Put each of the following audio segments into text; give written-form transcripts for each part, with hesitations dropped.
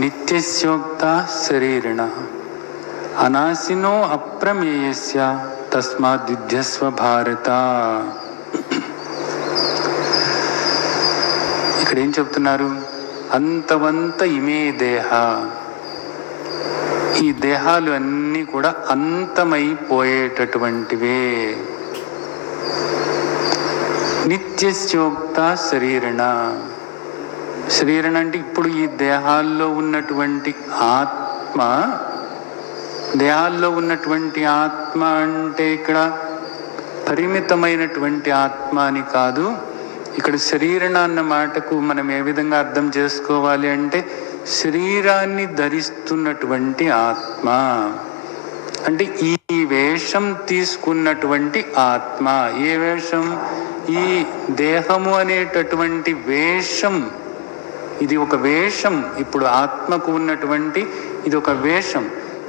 నిత్యస్యోక్త శరీరిణ అనాశినో అప్రమేయస్య తస్మాత్ యుధ్యస్వ భారత. ఇక్కడ ఏం చెప్తున్నారు? అంతవంత ఇమే దేహ, ఈ దేహాలు అన్నీ కూడా అంతమైపోయేటటువంటివే. నిత్యస్యోక్త శరీరణ, శరీరణ అంటే ఇప్పుడు ఈ దేహాల్లో ఉన్నటువంటి ఆత్మ, దేహాల్లో ఉన్నటువంటి ఆత్మ అంటే ఇక్కడ పరిమితమైనటువంటి ఆత్మ అని కాదు. ఇక్కడ శరీరణ అన్న మాటకు మనం ఏ విధంగా అర్థం చేసుకోవాలి అంటే శరీరాన్ని ధరిస్తున్నటువంటి ఆత్మ అంటే ఈ వేషం తీసుకున్నటువంటి ఆత్మ. ఏ వేషం? ఈ దేహము అనేటటువంటి వేషం, ఇది ఒక వేషం. ఇప్పుడు ఆత్మకు ఉన్నటువంటి ఇది ఒక వేషం,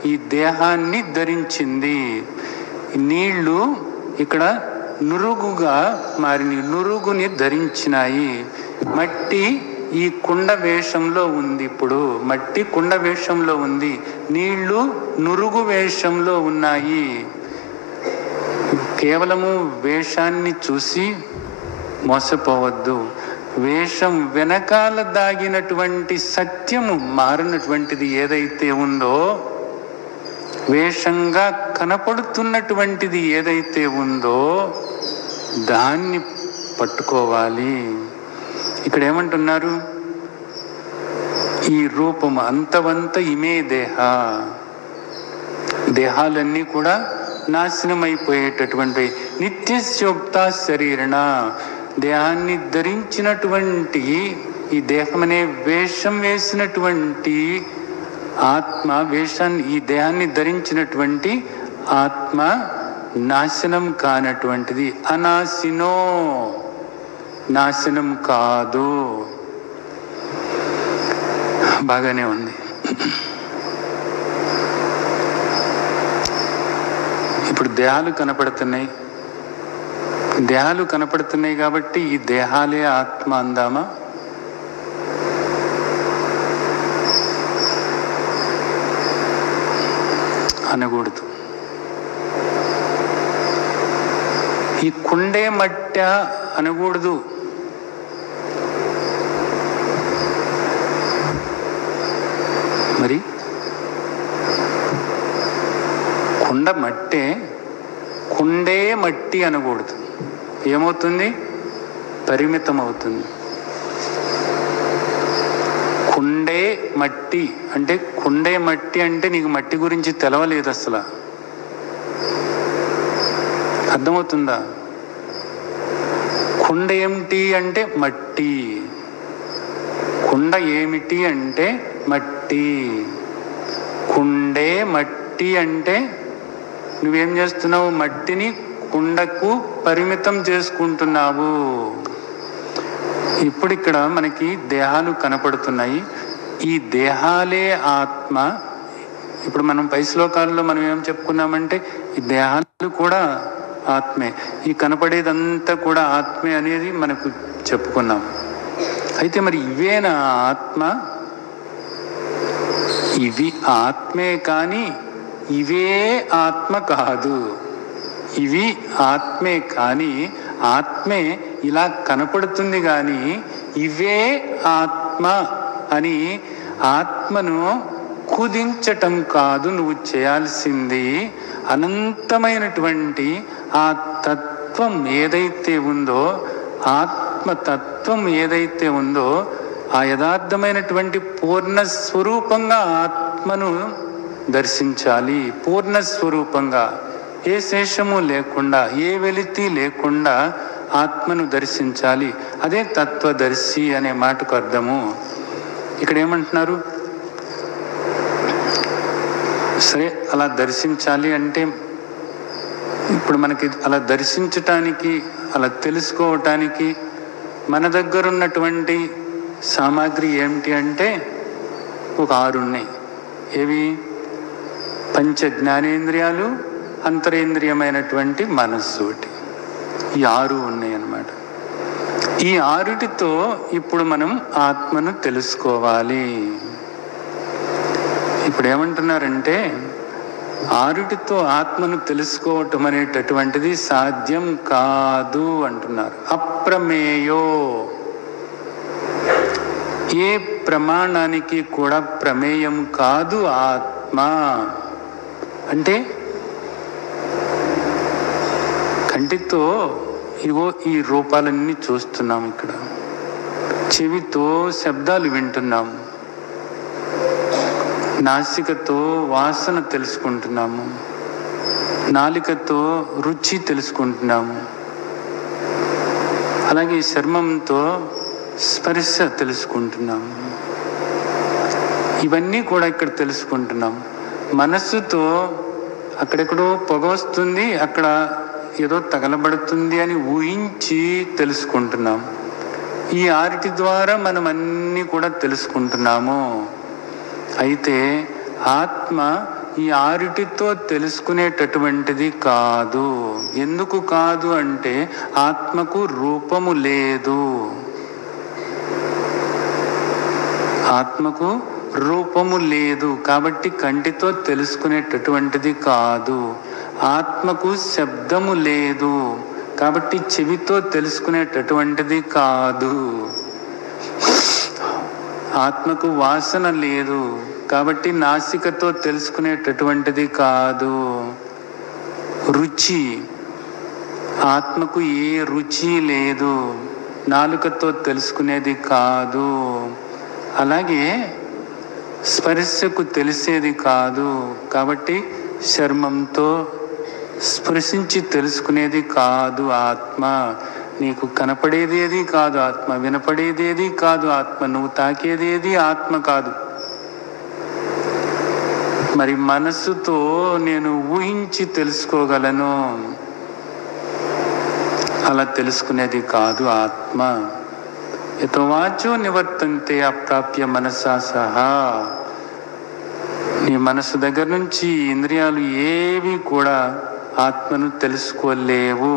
ఈ దేహాన్ని ధరించింది. నీళ్లు ఇక్కడ నురుగుగా మారిన నురుగుని ధరించినాయి. మట్టి ఈ కుండ వేషంలో ఉంది. ఇప్పుడు మట్టి కుండ వేషంలో ఉంది, నీళ్లు నురుగు వేషంలో ఉన్నాయి. కేవలము వేషాన్ని చూసి మోసపోవద్దు. వేషం వెనకాల దాగినటువంటి సత్యము మారినటువంటిది ఏదైతే ఉందో, వేషంగా కనపడుతున్నటువంటిది ఏదైతే ఉందో దాన్ని పట్టుకోవాలి. ఇక్కడ ఏమంటున్నారు? ఈ రూపము అంతవంత ఇమే దేహ, దేహాలన్నీ కూడా నాశనమైపోయేటటువంటి. నిత్యస్యోక్త శరీరణ, దేహాన్ని ధరించినటువంటి ఈ దేహమనే వేషం వేసినటువంటి ఆత్మ, వేషాన్ని ఈ దేహాన్ని ధరించినటువంటి ఆత్మ నాశనం కానటువంటిది. అనాశినో, నాశనం కాదు. బాగానే ఉంది. ఇప్పుడు దేహాలు కనపడుతున్నాయి, దేహాలు కనపడుతున్నాయి కాబట్టి ఈ దేహాలే ఆత్మ అందామా? అనకూడదు. ఈ కుండే మట్ట అనకూడదు. మరి కుండ మట్టే, కుండే మట్టి అనకూడదు. ఏమవుతుంది? పరిమితం అవుతుంది. కుండే మట్టి అంటే, కుండే మట్టి అంటే నీకు మట్టి గురించి తెలవలేదు అసలు. అర్థమవుతుందా? కుండ ఏమిటి అంటే మట్టి, కుండ ఏమిటి అంటే మట్టి. కుండే మట్టి అంటే నువ్వేం చేస్తున్నావు? మట్టిని కుండకు పరిమితం చేసుకుంటున్నావు. ఇప్పుడు ఇక్కడ మనకి దేహాలు కనపడుతున్నాయి, ఈ దేహాలే ఆత్మ. ఇప్పుడు మనం పై శ్లోకాల్లో మనం ఏం చెప్పుకున్నామంటే ఈ దేహాలు కూడా ఆత్మే, ఈ కనపడేదంతా కూడా ఆత్మే అనేది మనకు చెప్పుకున్నాం. అయితే మరి ఇవేనా ఆత్మ? ఇవి ఆత్మే కానీ ఇవే ఆత్మ కాదు. ఇవి ఆత్మే కానీ ఆత్మే ఇలా కనపడుతుంది కానీ ఇవే ఆత్మ అని ఆత్మను కుదించటం కాదు నువ్వు చేయాల్సింది. అనంతమైనటువంటి ఆ తత్వం ఏదైతే ఉందో, ఆత్మతత్వం ఏదైతే ఉందో, ఆ యథార్థమైనటువంటి పూర్ణస్వరూపంగా ఆత్మను దర్శించాలి. పూర్ణస్వరూపంగా, ఏ శేషము లేకుండా, ఏ వెలితి లేకుండా ఆత్మను దర్శించాలి. అదే తత్వదర్శి అనే మాటకు అర్థము. ఇక్కడ ఏమంటున్నారు? సరే, అలా దర్శించాలి అంటే ఇప్పుడు మనకి అలా దర్శించటానికి, అలా తెలుసుకోవటానికి మన దగ్గర ఉన్నటువంటి సామాగ్రి ఏమిటి అంటే ఒక 6 ఉన్నాయి. ఏవి? పంచ జ్ఞానేంద్రియాలు, అంతరేంద్రియమైనటువంటి మనస్సు ఒకటి. ఈ 6 ఉన్నాయి అన్నమాట. ఈ 6టితో ఇప్పుడు మనం ఆత్మను తెలుసుకోవాలి. ఇప్పుడు ఏమంటున్నారంటే ఆరుటితో ఆత్మను తెలుసుకోవటం అనేటటువంటిది సాధ్యం కాదు అంటున్నారు. అప్రమేయో, ఏ ప్రమాణానికి కూడా ప్రమేయం కాదు ఆత్మ. అంటే కంటితో ఇగో ఈ రూపాలన్నీ చూస్తున్నాం, ఇక్కడ చెవితో శబ్దాలు వింటున్నాము, నాసికతో వాసన తెలుసుకుంటున్నాము, నాలికతో రుచి తెలుసుకుంటున్నాము, అలాగే చర్మంతో స్పర్శ తెలుసుకుంటున్నాము. ఇవన్నీ కూడా ఇక్కడ తెలుసుకుంటున్నాం. మనస్సుతో అక్కడెక్కడో పొగ వస్తుంది, అక్కడ ఏదో తగలబడుతుంది అని ఊహించి తెలుసుకుంటున్నాం. ఈ ఆరిటి ద్వారా మనం అన్నీ కూడా తెలుసుకుంటున్నాము. అయితే ఆత్మ ఈ ఆరిటితో తెలుసుకునేటటువంటిది కాదు. ఎందుకు కాదు అంటే ఆత్మకు రూపము లేదు. ఆత్మకు రూపము లేదు కాబట్టి కంటితో తెలుసుకునేటటువంటిది కాదు. ఆత్మకు శబ్దము లేదు కాబట్టి చెవితో తెలుసుకునేటటువంటిది కాదు. ఆత్మకు వాసన లేదు కాబట్టి నాసికతో తెలుసుకునేటటువంటిది కాదు. రుచి, ఆత్మకు ఏ రుచి లేదు, నాలుకతో తెలుసుకునేది కాదు. అలాగే స్పర్శకు తెలిసేది కాదు కాబట్టి చర్మంతో స్పృశించి తెలుసుకునేది కాదు ఆత్మ. నీకు కనపడేదేది కాదు ఆత్మ, వినపడేదేది కాదు ఆత్మ, నువ్వు తాకేదేది ఆత్మ కాదు. మరి మనస్సుతో నేను ఊహించి తెలుసుకోగలను, అలా తెలుసుకునేది కాదు ఆత్మ. యతో వాచో నివర్తంతే అప్రాప్య మనసా సహా. నీ మనసు దగ్గర నుంచి ఇంద్రియాలు ఏవి కూడా ఆత్మను తెలుసుకోలేవు.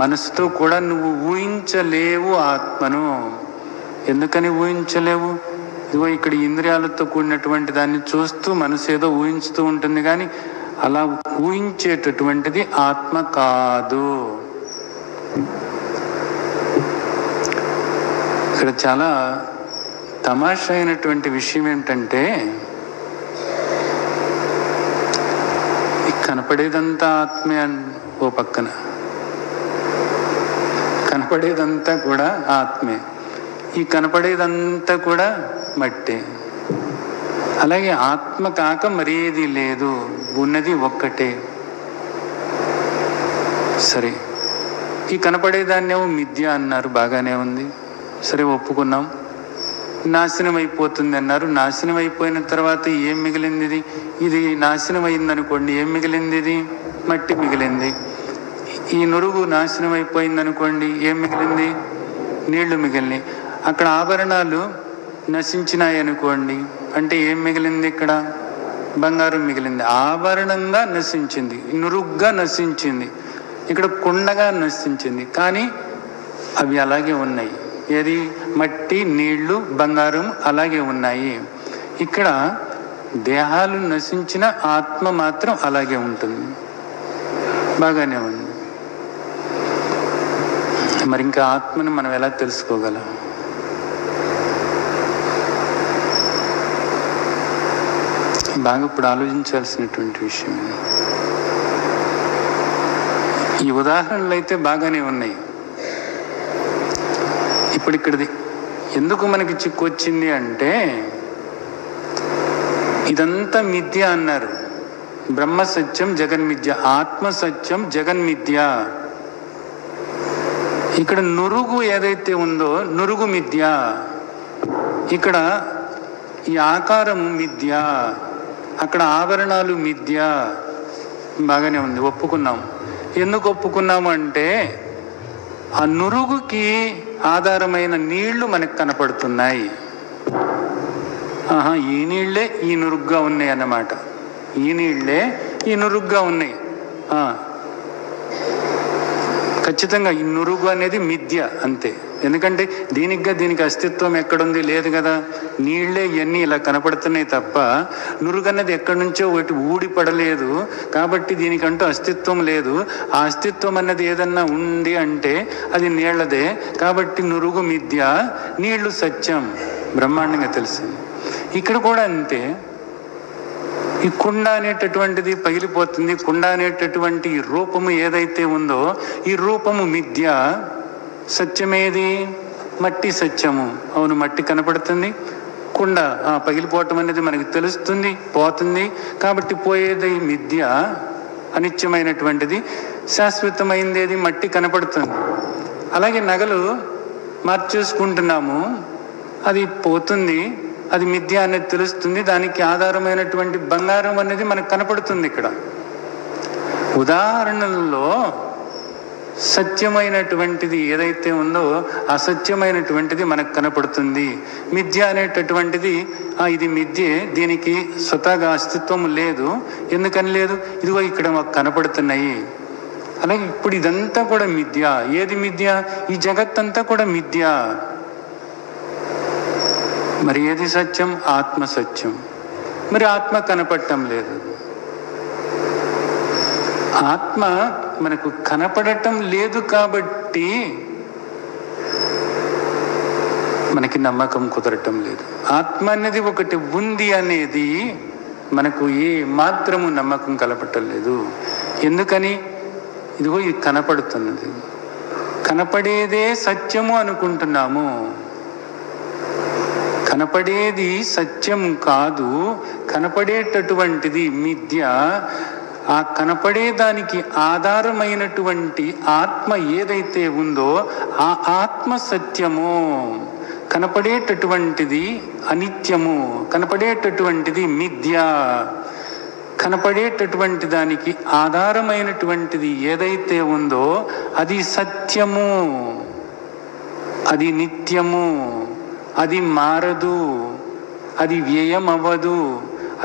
మనసుతో కూడా నువ్వు ఊహించలేవు ఆత్మను. ఎందుకని ఊహించలేవు? ఇదిగో ఇక్కడ ఇంద్రియాలతో కూడినటువంటి దాన్ని చూస్తూ మనసు ఏదో ఊహించుతూ ఉంటుంది, కానీ అలా ఊహించేటటువంటిది ఆత్మ కాదు. ఇక్కడ చాలా తమాషా అయినటువంటి విషయం ఏంటంటే కనపడేదంతా ఆత్మే ఓ పక్కన, కనపడేదంతా కూడా ఆత్మే, ఈ కనపడేదంతా కూడా మట్టే. అలాగే ఆత్మ కాక మరేది లేదు, ఉన్నది ఒక్కటే. సరే, ఈ కనపడేదాన్నేమో మిథ్య అన్నారు, బాగానే ఉంది, సరే ఒప్పుకున్నాం. నాశనం అయిపోతుంది అన్నారు, నాశనం అయిపోయిన తర్వాత ఏం మిగిలింది? ఇది నాశనం అయిందనుకోండి, ఏం మిగిలింది? ఇది మట్టి మిగిలింది. ఈ నురుగు నాశనం అయిపోయింది అనుకోండి, ఏం మిగిలింది? నీళ్లు మిగిలినాయి. అక్కడ ఆభరణాలు నశించినాయి అనుకోండి, అంటే ఏం మిగిలింది? ఇక్కడ బంగారం మిగిలింది. ఆభరణంగా నశించింది, నురుగ్గా నశించింది, ఇక్కడ కుండగా నశించింది, కానీ అవి అలాగే ఉన్నాయి. ఏది? మట్టి, నీళ్లు, బంగారం అలాగే ఉన్నాయి. ఇక్కడ దేహాలు నశించిన ఆత్మ మాత్రం అలాగే ఉంటుంది, బాగానే ఉంది. మరి ఇంకా ఆత్మను మనం ఎలా తెలుసుకోగలం? బాగా ఇప్పుడు ఆలోచించాల్సినటువంటి విషయం. ఈ ఉదాహరణలు అయితే బాగానే ఉన్నాయి. ఇప్పుడు ఇక్కడిది ఎందుకు మనకి చిక్కొచ్చింది అంటే, ఇదంతా మిథ్య అన్నారు. బ్రహ్మ సత్యం, జగన్మిథ్య. ఆత్మ సత్యం, జగన్మిథ్య. ఇక్కడ నురుగు ఏదైతే ఉందో నురుగు మిథ్య. ఇక్కడ ఈ ఆకారము మిథ్య, అక్కడ ఆభరణాలు మిథ్య. బాగానే ఉంది, ఒప్పుకున్నాం. ఎందుకు ఒప్పుకున్నాము అంటే ఆ నురుగుకి ఆధారమైన నీళ్లు మనకు కనపడుతున్నాయి. ఈ నీళ్లే ఈ నురుగ్గా ఉన్నాయి అన్నమాట. ఈ నీళ్లే ఈ నురుగ్గా ఉన్నాయి. ఖచ్చితంగా ఈ నురుగు అనేది మిథ్య, అంతే. ఎందుకంటే దీనికి అస్తిత్వం ఎక్కడుంది? లేదు కదా. నీళ్లే ఇవన్నీ ఇలా కనపడుతున్నాయి తప్ప నురుగన్నది ఎక్కడి నుంచో ఒకటి ఊడి పడలేదు. కాబట్టి దీనికంటూ అస్తిత్వం లేదు. ఆ అస్తిత్వం అన్నది ఏదన్నా ఉంది అంటే అది నీళ్లదే. కాబట్టి నురుగు మిథ్య, నీళ్లు సత్యం, బ్రహ్మాండంగా తెలిసింది. ఇక్కడ కూడా అంతే. ఈ కుండ అనేటటువంటిది పగిలిపోతుంది. కుండ అనేటటువంటి రూపము ఏదైతే ఉందో ఈ రూపము మిథ్య, సత్యమేది? మట్టి సత్యము. అవును, మట్టి కనపడుతుంది, కుండ పగిలిపోవటం అనేది మనకి తెలుస్తుంది, పోతుంది. కాబట్టి పోయేది మిథ్య, అనిత్యమైనటువంటిది. శాశ్వతమైందేది? మట్టి కనపడుతుంది. అలాగే నగలు మార్చేసుకుంటున్నాము, అది పోతుంది, అది మిథ్య అనేది తెలుస్తుంది. దానికి ఆధారమైనటువంటి బంగారం అనేది మనకు కనపడుతుంది. ఇక్కడ ఉదాహరణల్లో సత్యమైనటువంటిది ఏదైతే ఉందో అసత్యమైనటువంటిది మనకు కనపడుతుంది. మిథ్య అనేటటువంటిది ఇది మిథ్యే, దీనికి స్వతహాగా అస్తిత్వం లేదు. ఎందుకని లేదు? ఇదిగో ఇక్కడ మాకు కనపడుతున్నాయి. అలాగే ఇప్పుడు ఇదంతా కూడా మిథ్య. ఏది మిథ్య? ఈ జగత్తంతా కూడా మిథ్య. మరి ఏది సత్యం? ఆత్మ సత్యం. మరి ఆత్మ కనపడటం లేదు. ఆత్మ మనకు కనపడటం లేదు కాబట్టి మనకి నమ్మకం కుదరటం లేదు. ఆత్మ అనేది ఒకటి ఉంది అనేది మనకు ఏ మాత్రము నమ్మకం కలపటం లేదు. ఎందుకని? ఇదిగో ఇది కనపడుతున్నది, కనపడేదే సత్యము అనుకుంటున్నాము. కనపడేది సత్యం కాదు, కనపడేటటువంటిది మిథ్య. ఆ కనపడేదానికి ఆధారమైనటువంటి ఆత్మ ఏదైతే ఉందో ఆ ఆత్మ సత్యము. కనపడేటటువంటిది అనిత్యము, కనపడేటటువంటిది మిథ్య. కనపడేటటువంటి దానికి ఆధారమైనటువంటిది ఏదైతే ఉందో అది సత్యము, అది నిత్యము, అది మారదు, అది వ్యయం అవ్వదు,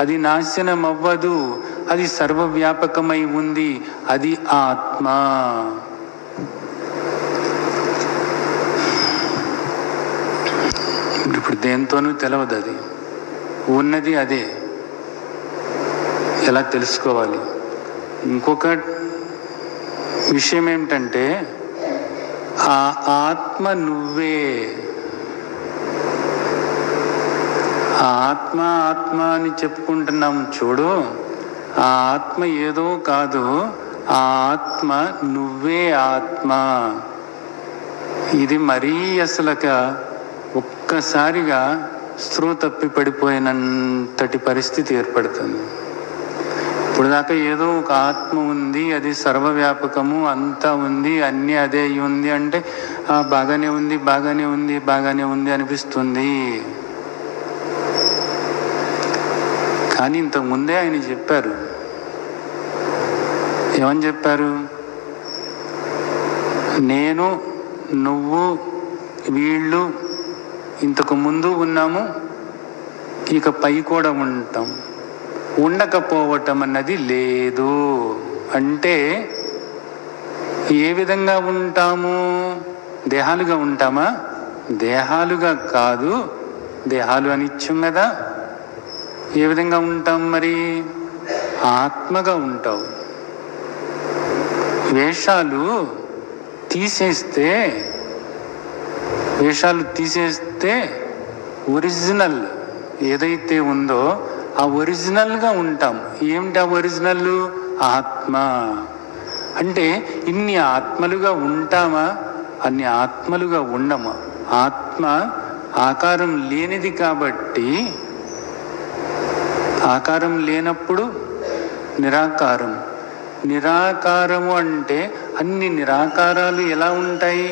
అది నాశనం అవ్వదు, అది సర్వవ్యాపకమై ఉంది. అది ఆత్మ. ఇప్పుడు దేంతోనూ తెలవదు, అది ఉన్నది అదే. ఎలా తెలుసుకోవాలి? ఇంకొక విషయం ఏమిటంటే ఆ ఆత్మ నువ్వే. ఆత్మ ఆత్మ అని చెప్పుకుంటున్నాం చూడు, ఆ ఆత్మ ఏదో కాదు, ఆ ఆత్మ నువ్వే ఆత్మ. ఇది మరీ అసలుగా ఒక్కసారిగా స్పృహ తప్పి పడిపోయినంతటి పరిస్థితి ఏర్పడుతుంది. ఇప్పుడు దాకా ఏదో ఒక ఆత్మ ఉంది, అది సర్వవ్యాపకము, అంతా ఉంది, అన్నీ అదే ఉంది అంటే బాగానే ఉంది, బాగానే ఉంది, బాగానే ఉంది అనిపిస్తుంది. కానీ ఇంతకుముందే ఆయన చెప్పారు. ఏమని చెప్పారు? నేను, నువ్వు, వీళ్ళు ఇంతకు ముందు ఉన్నాము, ఇక పై కూడా ఉంటాం. ఉండకపోవటం అన్నది లేదు. అంటే ఏ విధంగా ఉంటాము? దేహాలుగా ఉంటామా? దేహాలుగా కాదు, దేహాలు అనిత్యం కదా. ఏ విధంగా ఉంటాం మరి? ఆత్మగా ఉంటావు. వేషాలు తీసేస్తే ఒరిజినల్ ఏదైతే ఉందో ఆ ఒరిజినల్గా ఉంటాం. ఏమిటి ఆ ఒరిజినల్? ఆత్మ. అంటే ఇన్ని ఆత్మలుగా ఉంటామా? అన్ని ఆత్మలుగా ఉండమా? ఆత్మ ఆకారం లేనిది కాబట్టి, ఆకారం లేనప్పుడు నిరాకారం. నిరాకారము అంటే అన్ని నిరాకారాలు ఎలా ఉంటాయి?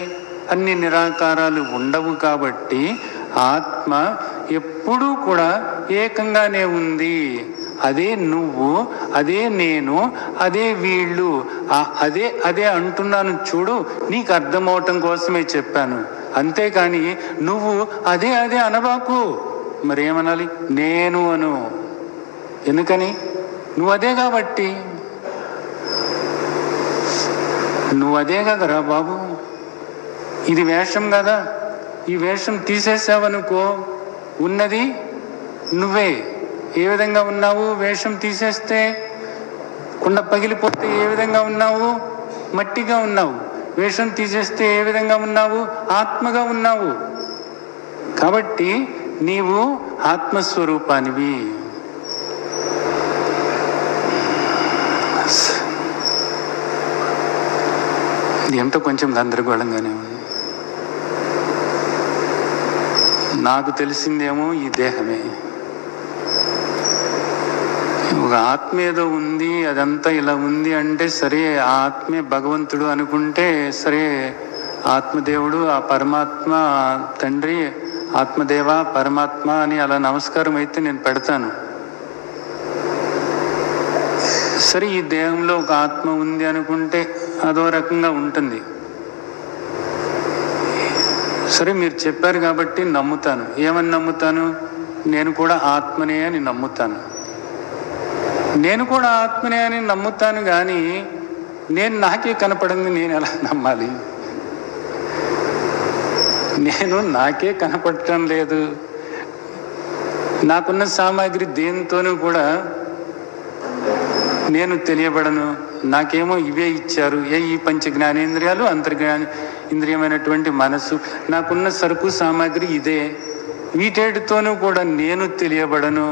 అన్ని నిరాకారాలు ఉండవు. కాబట్టి ఆత్మ ఎప్పుడూ కూడా ఏకంగానే ఉంది. అదే నువ్వు, అదే నేను, అదే వీళ్ళు. అదే అదే అంటున్నాను చూడు, నీకు అర్థమవటం కోసమే చెప్పాను. అంతేకాని నువ్వు అదే అదే అనబాకు. మరేమనాలి? నేను అను. ఎందుకని? నువ్వు అదే కాబట్టి. నువ్వు అదే కదరా బాబు. ఇది వేషం కదా, ఈ వేషం తీసేసావనుకో ఉన్నది నువ్వే. ఏ విధంగా ఉన్నావు? వేషం తీసేస్తే కుండ పగిలిపోతే ఏ విధంగా ఉన్నావు? మట్టిగా ఉన్నావు. వేషం తీసేస్తే ఏ విధంగా ఉన్నావు? ఆత్మగా ఉన్నావు. కాబట్టి నీవు ఆత్మస్వరూపానివి. ఏమిటో కొంచెం గందరగోళంగానే ఉంది. నాకు తెలిసిందేమో ఈ దేహమే, ఒక ఆత్మ ఏదో ఉంది, అదంతా ఇలా ఉంది అంటే సరే, ఆ ఆత్మే భగవంతుడు అనుకుంటే సరే, ఆత్మదేవుడు, ఆ పరమాత్మ, తండ్రి, ఆత్మదేవ, పరమాత్మ అని అలా నమస్కారం అయితే నేను పెడతాను. సరే, ఈ దేహంలో ఒక ఆత్మ ఉంది అనుకుంటే అదో రకంగా ఉంటుంది. సరే, మీరు చెప్పారు కాబట్టి నమ్ముతాను. ఏమని నమ్ముతాను? నేను కూడా ఆత్మనే అని నమ్ముతాను. నేను కూడా ఆత్మనే అని నమ్ముతాను, కానీ నేను నాకే కనపడింది నేను ఎలా నమ్మాలి? నేను నాకే కనపడటం లేదు. నాకున్న సామాగ్రి దేనితోనూ కూడా నేను తెలియబడను. నాకేమో ఇవే ఇచ్చారు, ఈ పంచ జ్ఞానేంద్రియాలు, అంతర్జ్ఞాన ఇంద్రియమైనటువంటి మనసు, నాకున్న సరుకు సామాగ్రి ఇదే. వీటేటితోనూ కూడా నేను తెలియబడను,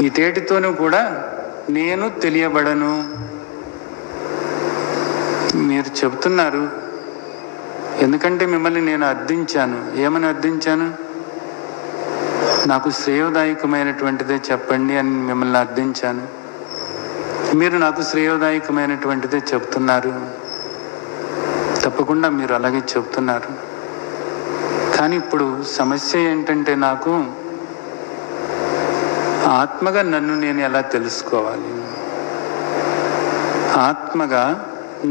వీటేటితోనూ కూడా నేను తెలియబడను. మీరు చెబుతున్నారు, ఎందుకంటే మిమ్మల్ని నేను అర్థించాను. ఏమని అర్థించాను? నాకు శ్రేయోదాయకమైనటువంటిదే చెప్పండి అని మిమ్మల్ని అర్థించాను. మీరు నాకు శ్రేయోదాయకమైనటువంటిదే చెప్తున్నారు. తప్పకుండా మీరు అలాగే చెప్తున్నారు. కానీ ఇప్పుడు సమస్య ఏంటంటే, నాకు ఆత్మగా నన్ను నేను ఎలా తెలుసుకోవాలి? ఆత్మగా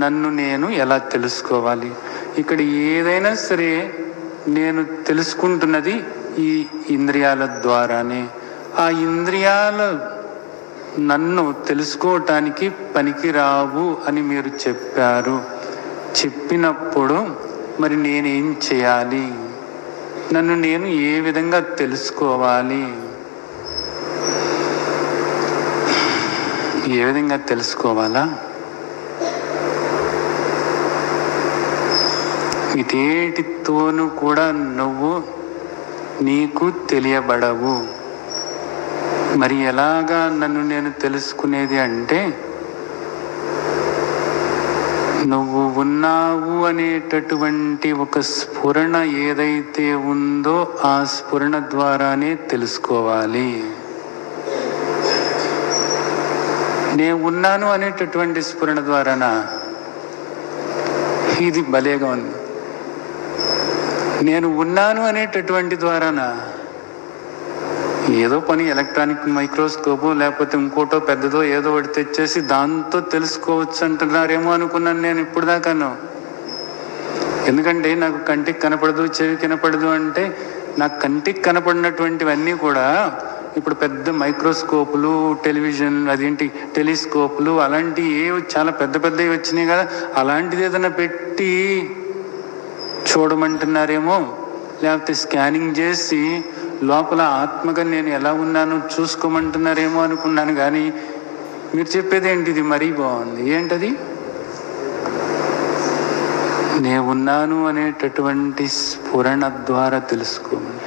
నన్ను నేను ఎలా తెలుసుకోవాలి? ఇక్కడ ఏదైనా సరే నేను తెలుసుకుంటున్నది ఈ ఇంద్రియాల ద్వారానే. ఆ ఇంద్రియాల నన్ను తెలుసుకోవటానికి పనికిరావు అని మీరు చెప్పారు. చెప్పినప్పుడు మరి నేనేం చేయాలి? నన్ను నేను ఏ విధంగా తెలుసుకోవాలి? ఏ విధంగా తెలుసుకోవాలా? వీటేటితోనూ కూడా నువ్వు నీకు తెలియబడవు. మరి ఎలాగా నన్ను నేను తెలుసుకునేది అంటే, నువ్వు ఉన్నావు అనేటటువంటి ఒక స్ఫురణ ఏదైతే ఉందో ఆ స్ఫురణ ద్వారానే తెలుసుకోవాలి. నేను ఉన్నాను అనేటటువంటి స్ఫురణ ద్వారానా? ఇది భలేగా ఉంది. నేను ఉన్నాను అనేటటువంటి ద్వారానా? ఏదో పని ఎలక్ట్రానిక్ మైక్రోస్కోపు లేకపోతే ఇంకోటో పెద్దదో ఏదో ఒకటి తెచ్చేసి దాంతో తెలుసుకోవచ్చు అంటున్నారేమో అనుకున్నాను నేను ఇప్పుడు దాకాను. ఎందుకంటే నాకు కంటికి కనపడదు, చెవి కనపడదు అంటే, నాకు కంటికి కనపడినటువంటివన్నీ కూడా ఇప్పుడు పెద్ద మైక్రోస్కోపులు, టెలివిజన్, అదేంటి టెలిస్కోపులు, అలాంటివి చాలా పెద్ద పెద్దవి వచ్చినాయి కదా, అలాంటిది ఏదైనా పెట్టి చూడమంటున్నారేమో, లేకపోతే స్కానింగ్ చేసి లోపల ఆత్మగా నేను ఎలా ఉన్నానో చూసుకోమంటున్నారేమో అనుకున్నాను. కానీ మీరు చెప్పేది ఏంటిది? మరీ బాగుంది. ఏంటది? నేను ఉన్నాను అనేటటువంటి స్ఫురణ ద్వారా తెలుసుకోమని.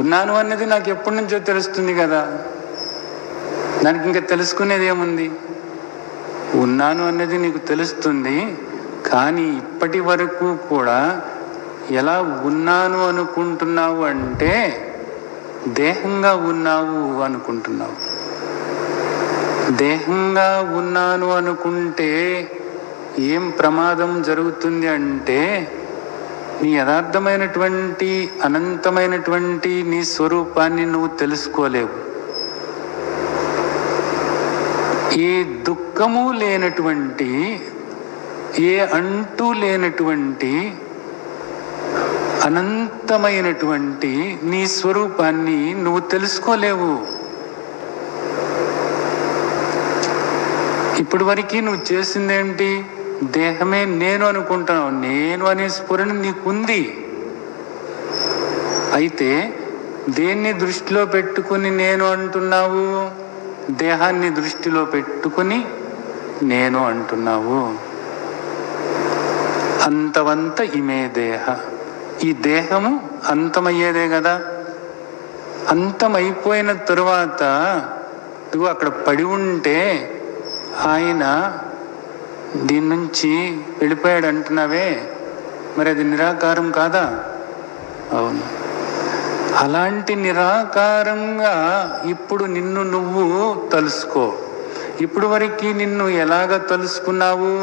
ఉన్నాను అన్నది నాకు ఎప్పటి నుంచో తెలుస్తుంది కదా, దానికి ఇంకా తెలుసుకునేది ఏముంది? ఉన్నాను అన్నది నీకు తెలుస్తుంది, కానీ ఇప్పటి వరకు కూడా ఎలా ఉన్నాను అనుకుంటున్నావు అంటే, దేహంగా ఉన్నావు అనుకుంటున్నావు. దేహంగా ఉన్నాను అనుకుంటే ఏం ప్రమాదం జరుగుతుంది అంటే, నీ యథార్థమైనటువంటి అనంతమైనటువంటి నీ స్వరూపాన్ని నువ్వు తెలుసుకోలేవు. ఏ దుఃఖము లేనటువంటి, ఏ అంటూ లేనటువంటి అనంతమైనటువంటి నీ స్వరూపాన్ని నువ్వు తెలుసుకోలేవు. ఇప్పటి వరకు నువ్వు చేసిందేంటి? దేహమే నేను అనుకుంటున్నావు. నేను అనే స్ఫురణ నీకుంది. అయితే దేన్ని దృష్టిలో పెట్టుకుని నేను అంటున్నావు? దేహాన్ని దృష్టిలో పెట్టుకుని నేను అంటున్నావు. అంతవంత ఇమే దేహ. ఈ దేహము అంతమయ్యేదే కదా. అంతమైపోయిన తరువాత నువ్వు అక్కడ పడి ఉంటే ఆయన దీని నుంచి వెళ్ళిపోయాడు అంటున్నావే, మరి అది నిరాకారం కాదా? అవును. అలాంటి నిరాకారంగా ఇప్పుడు నిన్ను నువ్వు తలుసుకో. ఇప్పుడు వరకు నిన్ను ఎలాగ తలుసుకున్నావు?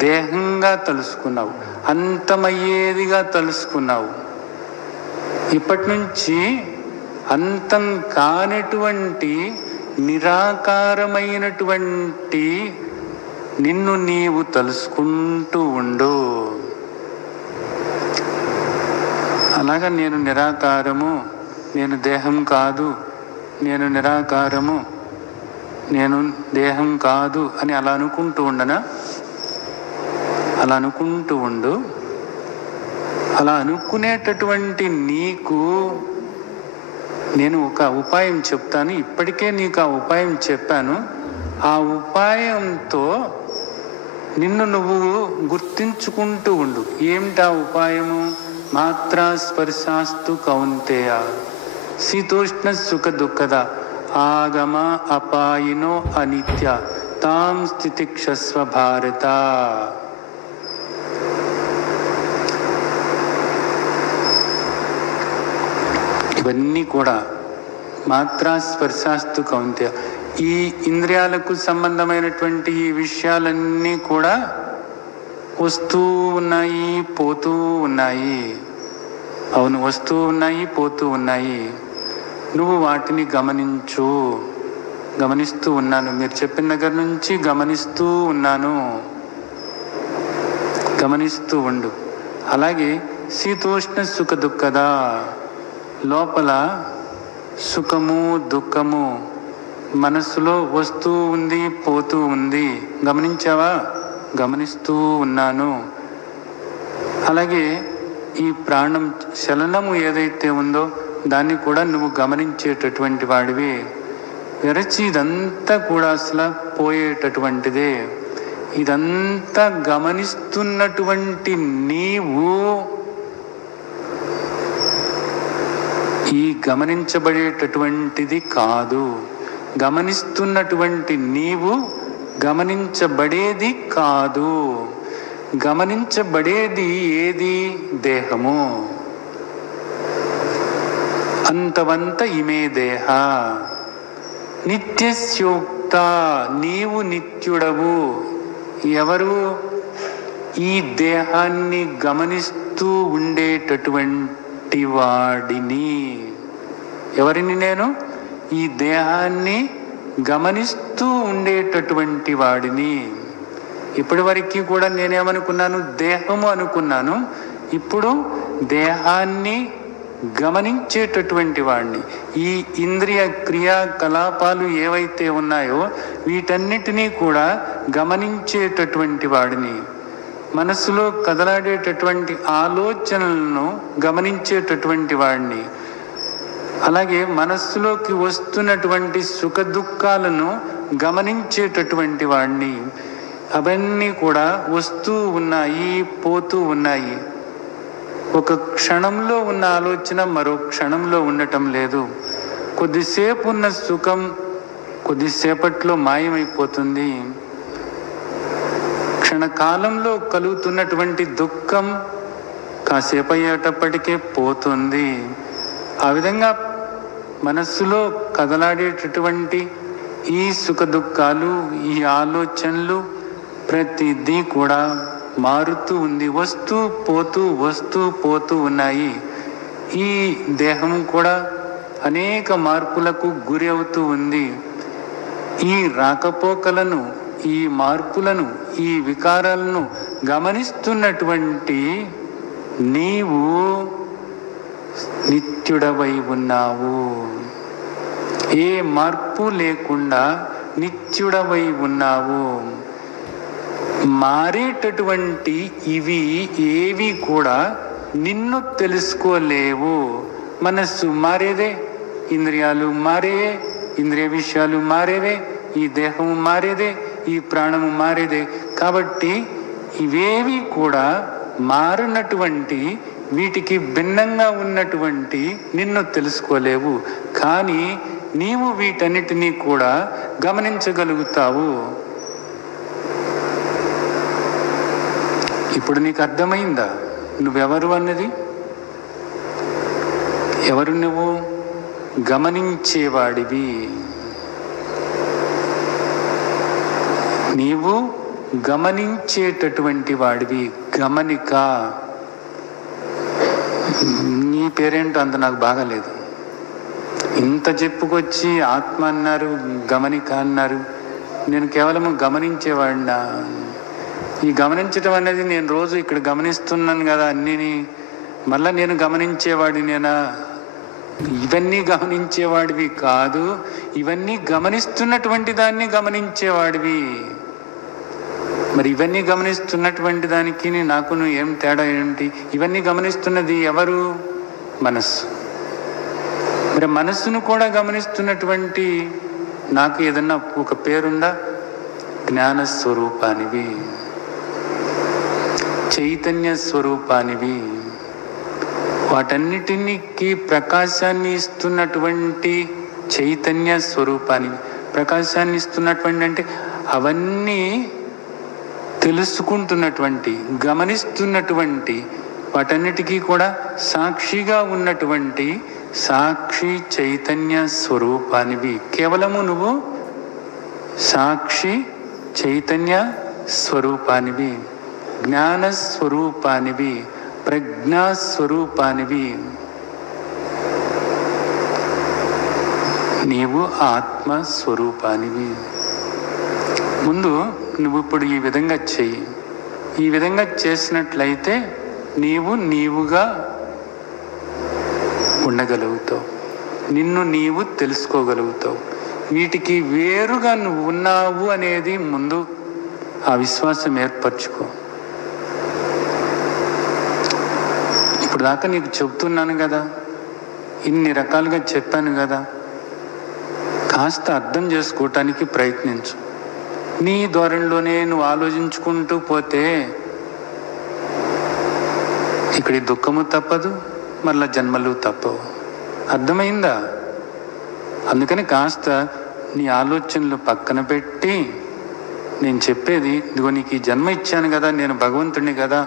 దేహంగా తలుసుకున్నావు, అంతమయ్యేదిగా తలుసుకున్నావు. ఇప్పటి నుంచి అంతం కానటువంటి నిరాకారమైనటువంటి నిన్ను నీవు తలుసుకుంటూ ఉండు. అలాగా నేను నిరాకారము, నేను దేహం కాదు, నేను నిరాకారము, నేను దేహం కాదు అని అలా అనుకుంటూ ఉండనా? అలా అనుకుంటూ ఉండు. అలా అనుకునేటటువంటి నీకు నేను ఒక ఉపాయం చెప్తాను. ఇప్పటికే నీకు ఆ ఉపాయం చెప్పాను. ఆ ఉపాయంతో నిన్ను నువ్వు గుర్తించుకుంటూ ఉండు. ఏమిటా ఉపాయము? మాత్రా స్పర్శాస్తు కౌంతేయ శీతోష్ణ సుఖ దుఃఖద ఆగమ అపాయినో అనిత్య తాం స్థితిక్షస్వ భారత. ఇవన్నీ కూడా మాత్రా స్పర్శాస్తు కౌంతేయ. ఈ ఇంద్రియాలకు సంబంధమైనటువంటి ఈ విషయాలన్నీ కూడా వస్తూ ఉన్నాయి, పోతూ ఉన్నాయి. అవును, వస్తూ ఉన్నాయి, పోతూ ఉన్నాయి. నువ్వు వాటిని గమనించు. గమనిస్తూ ఉన్నాను. మీరు చెప్పిన దగ్గర నుంచి గమనిస్తూ ఉన్నాను. గమనిస్తూ ఉండు. అలాగే శీతోష్ణ సుఖ దుఃఖదా, లోపల సుఖము దుఃఖము మనస్సులో వస్తూ ఉంది, పోతూ ఉంది. గమనించావా? గమనిస్తూ ఉన్నాను. అలాగే ఈ ప్రాణం చలనము ఏదైతే ఉందో దాన్ని కూడా నువ్వు గమనించేటటువంటి వాడివి. విరచి ఇదంతా కూడా అసలు పోయేటటువంటిదే. ఇదంతా గమనిస్తున్నటువంటి నీవు ఈ గమనించబడేటటువంటిది కాదు. గమనిస్తున్నటువంటి నీవు గమనించబడేది కాదు. గమనించబడేది ఏది? దేహము. అంతవంత ఇమే దేహ నిత్యస్యోక్త. నీవు నిత్యుడవు. ఎవరు? ఈ దేహాన్ని గమనిస్తూ ఉండేటటువంటి వాడిని. ఎవరిని? నేను ఈ దేహాన్ని గమనిస్తూ ఉండేటటువంటి వాడిని. ఇప్పటి వరకు కూడా నేనేమనుకున్నాను? దేహము అనుకున్నాను. ఇప్పుడు దేహాన్ని గమనించేటటువంటి వాడిని. ఈ ఇంద్రియ క్రియాకలాపాలు ఏవైతే ఉన్నాయో వీటన్నిటినీ కూడా గమనించేటటువంటి వాడిని. మనసులో కదలాడేటటువంటి ఆలోచనలను గమనించేటటువంటి వాడిని. అలాగే మనస్సులోకి వస్తున్నటువంటి సుఖ దుఃఖాలను గమనించేటటువంటి వాడిని. అవన్నీ కూడా వస్తూ ఉన్నాయి, పోతూ ఉన్నాయి. ఒక క్షణంలో ఉన్న ఆలోచన మరో క్షణంలో ఉండటం లేదు. కొద్దిసేపు ఉన్న సుఖం కొద్దిసేపట్లో మాయమైపోతుంది. క్షణకాలంలో కలుగుతున్నటువంటి దుఃఖం కాసేపు అయ్యేటప్పటికే పోతుంది. ఆ విధంగా మనస్సులో కదలాడేటటువంటి ఈ సుఖ దుఃఖాలు, ఈ ఆలోచనలు ప్రతిదీ కూడా మారుతూ ఉంది. వస్తూ పోతూ వస్తూ పోతూ ఉన్నాయి. ఈ దేహం కూడా అనేక మార్పులకు గురి అవుతూ ఉంది. ఈ రాకపోకలను, ఈ మార్పులను, ఈ వికారాలను గమనిస్తున్నటువంటి నీవు నిత్యుడవై ఉన్నావు. ఏ మార్పు లేకుండా నిత్యుడవై ఉన్నావు. మారేటటువంటి ఇవి ఏవి కూడా నిన్ను తెలుసుకోలేవు. మనస్సు మారేదే, ఇంద్రియాలు మారేవే, ఇంద్రియ విషయాలు మారేవే, ఈ దేహము మారేదే, ఈ ప్రాణము మారేదే. కాబట్టి ఇవేవి కూడా మారినటువంటి, వీటికి భిన్నంగా ఉన్నటువంటి నిన్ను తెలుసుకోలేవు. కానీ నీవు వీటన్నిటినీ కూడా గమనించగలుగుతావు. ఇప్పుడు నీకు అర్థమైందా నువ్వెవరు అన్నది? ఎవరు నువ్వు? గమనించేవాడివి. నీవు గమనించేటటువంటి వాడివి, గమనిక. నీ పేరేంటో అంత నాకు బాగాలేదు. ఇంత చెప్పుకొచ్చి ఆత్మ అన్నారు, గమనిక అన్నారు. నేను కేవలము గమనించేవాడినా? ఈ గమనించటం అనేది నేను రోజు ఇక్కడ గమనిస్తున్నాను కదా అన్నిని, మళ్ళా నేను గమనించేవాడినేనా? ఇవన్నీ గమనించేవాడివి కాదు, ఇవన్నీ గమనిస్తున్నటువంటి దాన్ని గమనించేవాడివి. మరి ఇవన్నీ గమనిస్తున్నటువంటి దానికి నాకును ఏం తేడా ఏంటి? ఇవన్నీ గమనిస్తున్నది ఎవరు? మనస్సు. మరి మనస్సును కూడా గమనిస్తున్నటువంటి నాకు ఏదన్నా ఒక పేరుందా? జ్ఞానస్వరూపానివి, చైతన్య స్వరూపానివి. వాటన్నిటికి ప్రకాశాన్ని ఇస్తున్నటువంటి చైతన్య స్వరూపానివి. ప్రకాశాన్ని ఇస్తున్నటువంటి అంటే అవన్నీ తెలుసుకుంటున్నటువంటి, గమనిస్తున్నటువంటి, వాటన్నిటికీ కూడా సాక్షిగా ఉన్నటువంటి సాక్షి చైతన్య స్వరూపానివి. కేవలము నువ్వు సాక్షి చైతన్య స్వరూపానివి, జ్ఞానస్వరూపానివి, ప్రజ్ఞాస్వరూపానివి. నీవు ఆత్మస్వరూపానివి. ముందు నువ్వు ఇప్పుడు ఈ విధంగా చెయ్యి. ఈ విధంగా చేసినట్లయితే నీవుగా ఉండగలుగుతావు, నిన్ను నీవు తెలుసుకోగలుగుతావు. వీటికి వేరుగా నువ్వు ఉన్నావు అనేది ముందు ఆ విశ్వాసం ఏర్పరచుకో. ఇప్పుడు దాకా నీకు చెప్తున్నాను కదా, ఇన్ని రకాలుగా చెప్పాను కదా, కాస్త అర్థం చేసుకోవటానికి ప్రయత్నించు. నీ ధోరణిలోనే నువ్వు ఆలోచించుకుంటూ పోతే ఇక్కడి దుఃఖము తప్పదు, మళ్ళా జన్మలు తప్పవు. అర్థమైందా? అందుకని కాస్త నీ ఆలోచనలు పక్కన పెట్టి నేను చెప్పేది, ఇదిగో నీకు ఈ జన్మ ఇచ్చాను కదా, నేను భగవంతుడిని కదా,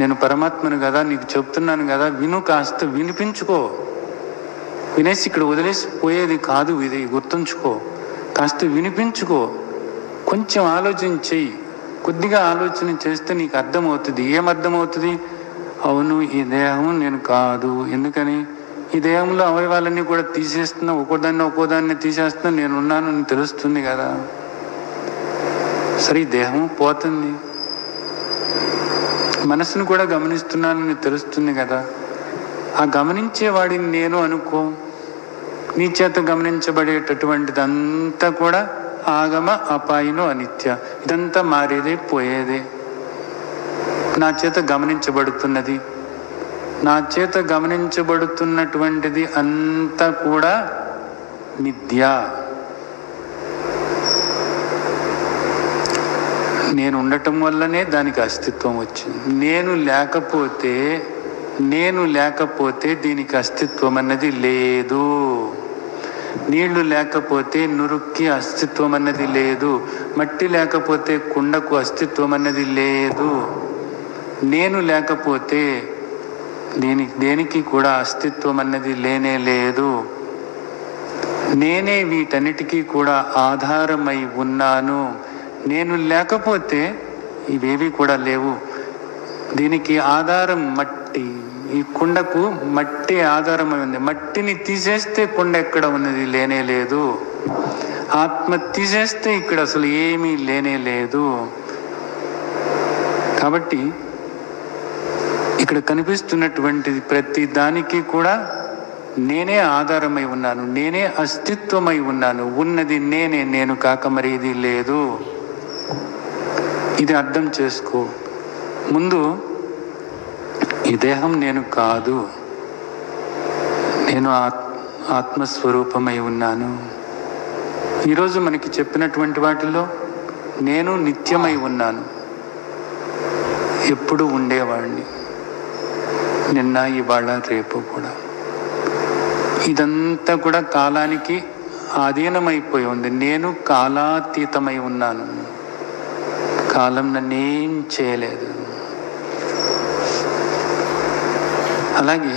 నేను పరమాత్మను కదా, నీకు చెప్తున్నాను కదా, విను. కాస్త వినిపించుకో. వినేసి ఇక్కడ వదిలేసి పోయేది కాదు, ఇది గుర్తుంచుకో. కాస్త వినిపించుకో, కొంచెం ఆలోచన చెయ్యి. కొద్దిగా ఆలోచన చేస్తే నీకు అర్థమవుతుంది. ఏమర్థమవుతుంది? అవును, ఈ దేహం నేను కాదు. ఎందుకని? ఈ దేహంలో అవయవాలన్నీ కూడా తీసేస్తున్నా, ఒక్కోదాన్ని తీసేస్తున్నా, నేను ఉన్నానని తెలుస్తుంది కదా. సరే, ఈ దేహం పోతుంది, మనసును కూడా గమనిస్తున్నానని తెలుస్తుంది కదా. ఆ గమనించేవాడిని నేను అనుకో. నీ చేత గమనించబడేటటువంటిదంతా కూడా ఆగమ అపాయినో అనిత్య. ఇదంతా మారేదే, పోయేదే. నా చేత గమనించబడుతున్నది, నా చేత గమనించబడుతున్నటువంటిది అంతా కూడా మిథ్య. నేను ఉండటం వల్లనే దానికి అస్తిత్వం వచ్చింది. నేను లేకపోతే దీనికి అస్తిత్వం అన్నది లేదు. నీళ్లు లేకపోతే నురుక్కి అస్తిత్వం అన్నది లేదు. మట్టి లేకపోతే కుండకు అస్తిత్వం అన్నది లేదు. నేను లేకపోతే దేనికి కూడా అస్తిత్వం అన్నది లేనే లేదు. నేనే వీటన్నిటికీ కూడా ఆధారమై ఉన్నాను. నేను లేకపోతే ఇవేవి కూడా లేవు. దీనికి ఆధారం మట్టి. ఈ కుండకు మట్టి ఆధారమై ఉంది. మట్టిని తీసేస్తే కుండ ఎక్కడ ఉన్నది? లేనే లేదు. ఆత్మ తీసేస్తే ఇక్కడ అసలు ఏమీ లేనే లేదు. కాబట్టి ఇక్కడ కనిపిస్తున్నటువంటిది ప్రతి దానికి కూడా నేనే ఆధారమై ఉన్నాను, నేనే అస్తిత్వమై ఉన్నాను, ఉన్నది నేనే, నేను కాక మరి ఇది లేదు. ఇది అర్థం చేసుకో. ముందు ఈ దేహం నేను కాదు, నేను ఆత్మస్వరూపమై ఉన్నాను. ఈరోజు మనకి చెప్పినటువంటి వాటిలో నేను నిత్యమై ఉన్నాను, ఎప్పుడు ఉండేవాడిని, నిన్న ఇవాళ రేపు కూడా. ఇదంతా కూడా కాలానికి ఆధీనమైపోయి ఉంది. నేను కాలాతీతమై ఉన్నాను, కాలం నన్నేం చేయలేదు. అలాగే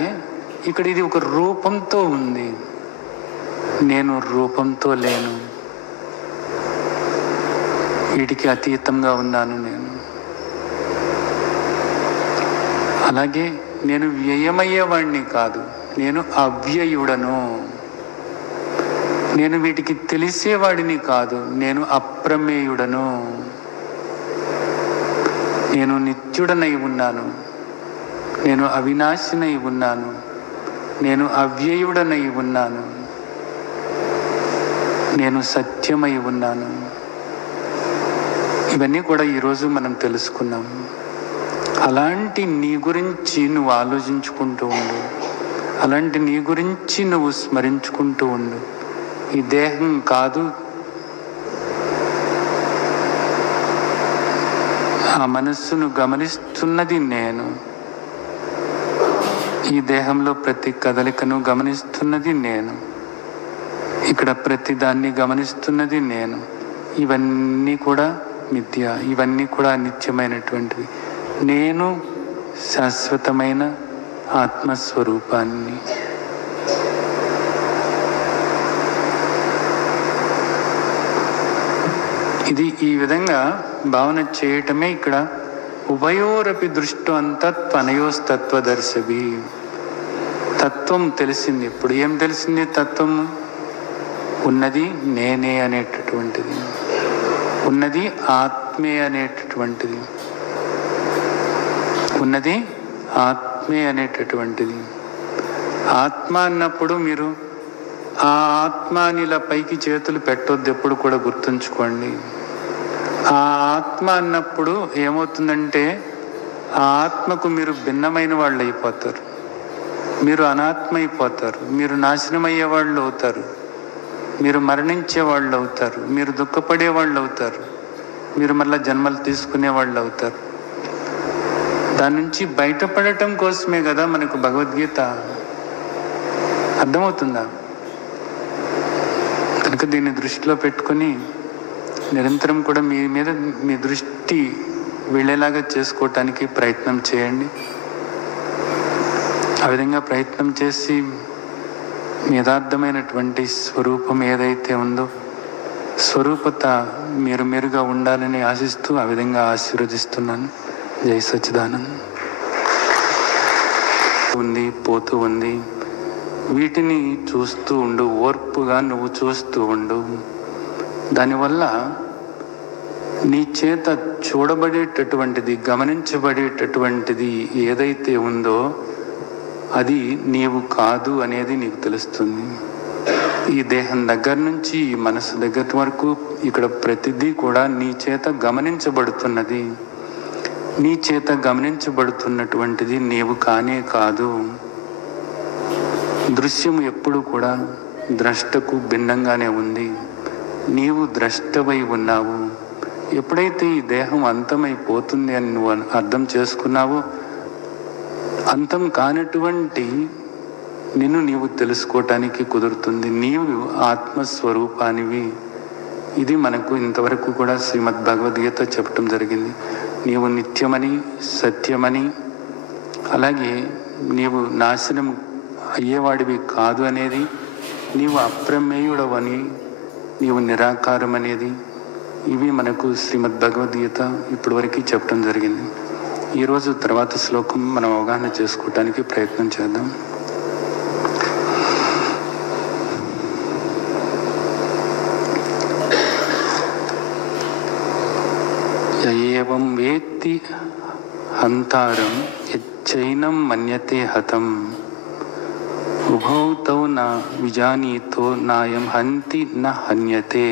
ఇక్కడ ఇది ఒక రూపంతో ఉంది, నేను రూపంతో లేను, వీటికి అతీతంగా ఉన్నాను నేను. అలాగే నేను వ్యయమయ్యేవాడిని కాదు, నేను అవ్యయుడను. నేను వీటికి తెలిసేవాడిని కాదు, నేను అప్రమేయుడను. నేను నిత్యుడనై ఉన్నాను, నేను అవినాశినై ఉన్నాను, నేను అవ్యయుడనై ఉన్నాను, నేను సత్యమై ఉన్నాను. ఇవన్నీ కూడా ఈరోజు మనం తెలుసుకున్నాం. అలాంటి నీ గురించి నువ్వు ఆలోచించుకుంటూ ఉండు, అలాంటి నీ గురించి నువ్వు స్మరించుకుంటూ ఉండు. ఈ దేహం కాదు, ఆ మనస్సును గమనిస్తున్నది నేను. ఈ దేహంలో ప్రతి కదలికను గమనిస్తున్నది నేను, ఇక్కడ ప్రతి దాన్ని గమనిస్తున్నది నేను. ఇవన్నీ కూడా మిథ్య, ఇవన్నీ కూడా నిత్యమైనటువంటివి. నేను శాశ్వతమైన ఆత్మస్వరూపాన్ని. ఇది ఈ విధంగా భావన చేయటమే ఇక్కడ ఉభయోరపి దృష్టాంతత్వనయోస్తత్వదర్శవి. తత్వం తెలిసింది. ఇప్పుడు ఏం తెలిసింది? తత్వం ఉన్నది నేనే అనేటటువంటిది, ఉన్నది ఆత్మే అనేటటువంటిది, ఉన్నది ఆత్మే అనేటటువంటిది. ఆత్మ అన్నప్పుడు మీరు ఆ ఆత్మనిలా పైకి చేతులు పెట్టొద్దు, ఎప్పుడు కూడా గుర్తుంచుకోండి. ఆ ఆత్మ అన్నప్పుడు ఏమవుతుందంటే ఆ ఆత్మకు మీరు భిన్నమైన వాళ్ళు అయిపోతారు, మీరు అనాత్మ అయిపోతారు, మీరు నాశనమయ్యే వాళ్ళు అవుతారు, మీరు మరణించే వాళ్ళు అవుతారు, మీరు దుఃఖపడే వాళ్ళు అవుతారు, మీరు మళ్ళీ జన్మలు తీసుకునే వాళ్ళు అవుతారు. దాని నుంచి బయటపడటం కోసమే కదా మనకు భగవద్గీత. అర్థమవుతుందా? కనుక దీన్ని దృష్టిలో పెట్టుకొని నిరంతరం కూడా మీ మీద మీ దృష్టి వెళ్ళేలాగా చేసుకోవటానికి ప్రయత్నం చేయండి. ఆ విధంగా ప్రయత్నం చేసి మీ యథార్థమైనటువంటి స్వరూపం ఏదైతే ఉందో స్వరూపత మీరు మెరుగా ఉండాలని ఆశిస్తూ ఆ విధంగా ఆశీర్వదిస్తున్నాను. జై సచ్చిదానంద్. ఉంది, పోతూ ఉంది, వీటిని చూస్తూ ఉండు, ఓర్పుగా నువ్వు చూస్తూ ఉండు. దానివల్ల నీ చేత చూడబడేటటువంటిది, గమనించబడేటటువంటిది ఏదైతే ఉందో అది నీవు కాదు అనేది నీకు తెలుస్తుంది. ఈ దేహం దగ్గర నుంచి ఈ మనసు దగ్గర వరకు ఇక్కడ ప్రతిదీ కూడా నీ చేత గమనించబడుతున్నది. నీ చేత గమనించబడుతున్నటువంటిది నీవు కానే కాదు. దృశ్యము ఎప్పుడు కూడా ద్రష్టకు భిన్నంగానే ఉంది. నీవు ద్రష్టవై ఉన్నావు. ఎప్పుడైతే ఈ దేహం అంతమైపోతుంది అని నువ్వు అర్థం చేసుకున్నావో, అంతం కానటువంటి నిన్ను నీవు తెలుసుకోవటానికి కుదురుతుంది. నీవు ఆత్మస్వరూపానివి. ఇది మనకు ఇంతవరకు కూడా శ్రీమద్ భగవద్గీత చెప్పడం జరిగింది. నీవు నిత్యమని, సత్యమని, అలాగే నీవు నాశనం అయ్యేవాడివి కాదు అనేది, నీవు అప్రమేయుడవని, నీవు నిరాకారం అనేది, ఇవి మనకు శ్రీమద్ భగవద్గీత ఇప్పటివరకు చెప్పడం జరిగింది. ఈరోజు తర్వాత శ్లోకం మనం అవగాహన చేసుకోవటానికి ప్రయత్నం చేద్దాం. ఏవం వేత్తి హంతారం యచ్చైనం మన్యతే హతం ఉభౌ తౌ న విజానీతో నాయం హంతి న హన్యతే.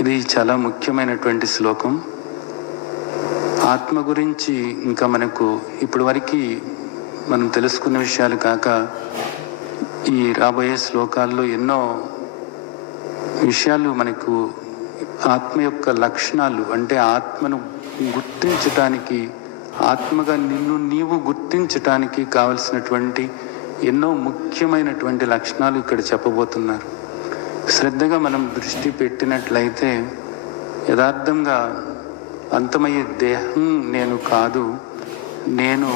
ఇది చాలా ముఖ్యమైనటువంటి శ్లోకం. ఆత్మ గురించి ఇంకా మనకు ఇప్పటి వరకు మనం తెలుసుకున్న విషయాలు కాక ఈ రాబోయే శ్లోకాల్లో ఎన్నో విషయాలు మనకు ఆత్మ యొక్క లక్షణాలు, అంటే ఆత్మను గుర్తించటానికి, ఆత్మగా నిన్ను నీవు గుర్తించటానికి కావలసినటువంటి ఎన్నో ముఖ్యమైనటువంటి లక్షణాలు ఇక్కడ చెప్పబోతున్నారు. శ్రద్ధగా మనం దృష్టి పెట్టినట్లయితే యథార్థంగా అంతమయ్యే దేహం నేను కాదు, నేను